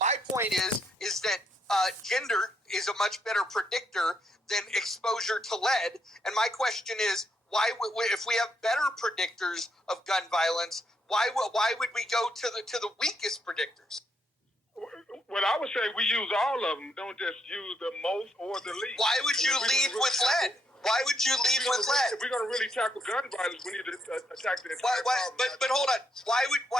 My point is that gender is a much better predictor than exposure to lead. And my question is, why would if we have better predictors of gun violence, why would we go to the weakest predictors? Well, I would say we use all of them. Don't just use the most or the least. Why would you lead with lead? Why would you lead with lead? If we're going to really tackle gun violence, we need to attack the entire problem. But hold on. Why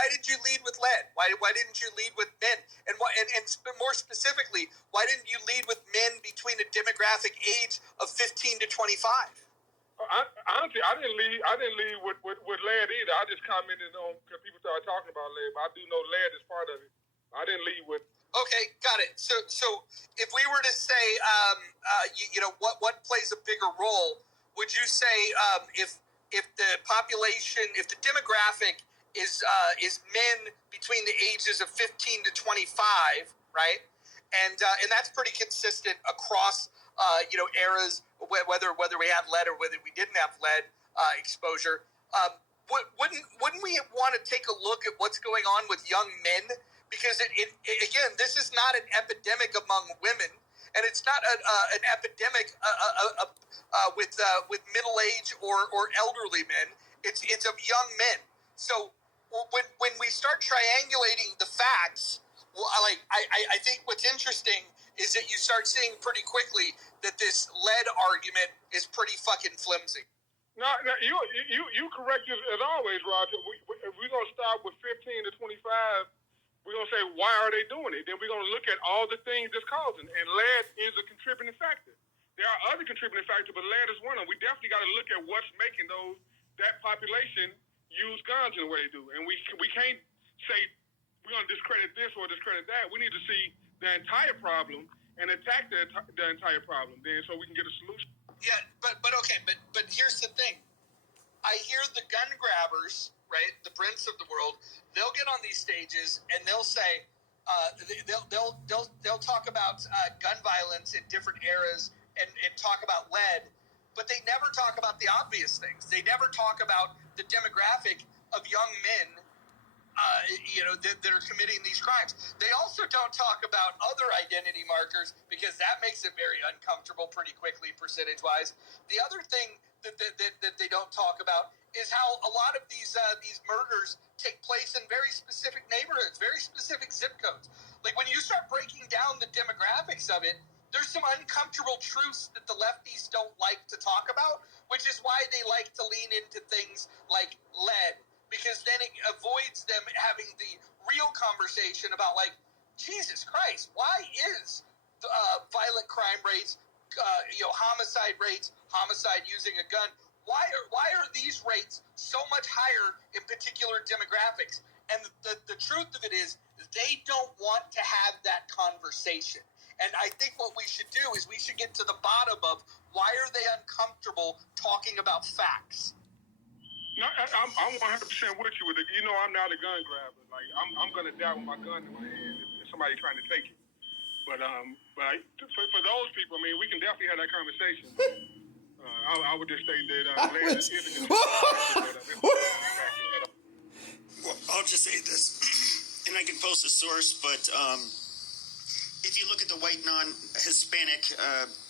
did you lead with lead? Why didn't you lead with men? And more specifically, why didn't you lead with men between a demographic age of 15 to 25? Honestly, I didn't lead with lead either. I just commented on because people started talking about lead, but I do know lead is part of it. I didn't lead with. Okay, got it. So if we were to say, what plays a bigger role, would you say if the population, if the demographic is men between the ages of 15 to 25, right? And that's pretty consistent across eras, whether we had lead or whether we didn't have lead exposure. Wouldn't we want to take a look at what's going on with young men? Because again, this is not an epidemic among women, and it's not an epidemic with middle age or elderly men. It's of young men. So when we start triangulating the facts, I think what's interesting is that you start seeing pretty quickly that this lead argument is pretty fucking flimsy. No, you correct as always, Roger. If we're gonna start with 15 to 25. We're going to say, why are they doing it? Then we're going to look at all the things that's causing. And lead is a contributing factor. There are other contributing factors, but lead is one of them. We definitely got to look at what's making that population use guns in the way they do. And we can't say we're going to discredit this or discredit that. We need to see the entire problem and attack the entire problem then so we can get a solution. Yeah, but here's the thing. I hear the gun grabbers, right, the Brents of the world, they'll get on these stages and they'll say, they'll talk about gun violence in different eras and talk about lead, but they never talk about the obvious things. They never talk about the demographic of young men, that are committing these crimes. They also don't talk about other identity markers because that makes it very uncomfortable pretty quickly, percentage-wise. The other thing that they don't talk about is how a lot of these murders take place in very specific neighborhoods, very specific zip codes. Like when you start breaking down the demographics of it, there's some uncomfortable truths that the lefties don't like to talk about, which is why they like to lean into things like lead, because then it avoids them having the real conversation about, like, Jesus Christ, why is violent crime rates, homicide using a gun, why are these rates so much higher in particular demographics? And the truth of it is they don't want to have that conversation. And I think what we should do is we should get to the bottom of why are they uncomfortable talking about facts. No, I'm 100% with you. I'm not a gun grabber. Like I'm gonna die with my gun in my hand if somebody's trying to take it. But for those people, I mean, we can definitely have that conversation. I would just say that. Well, I'll just say this, and I can post a source, but if you look at the white non-Hispanic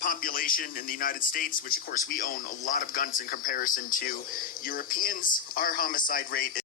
population in the United States, which of course we own a lot of guns in comparison to Europeans, our homicide rate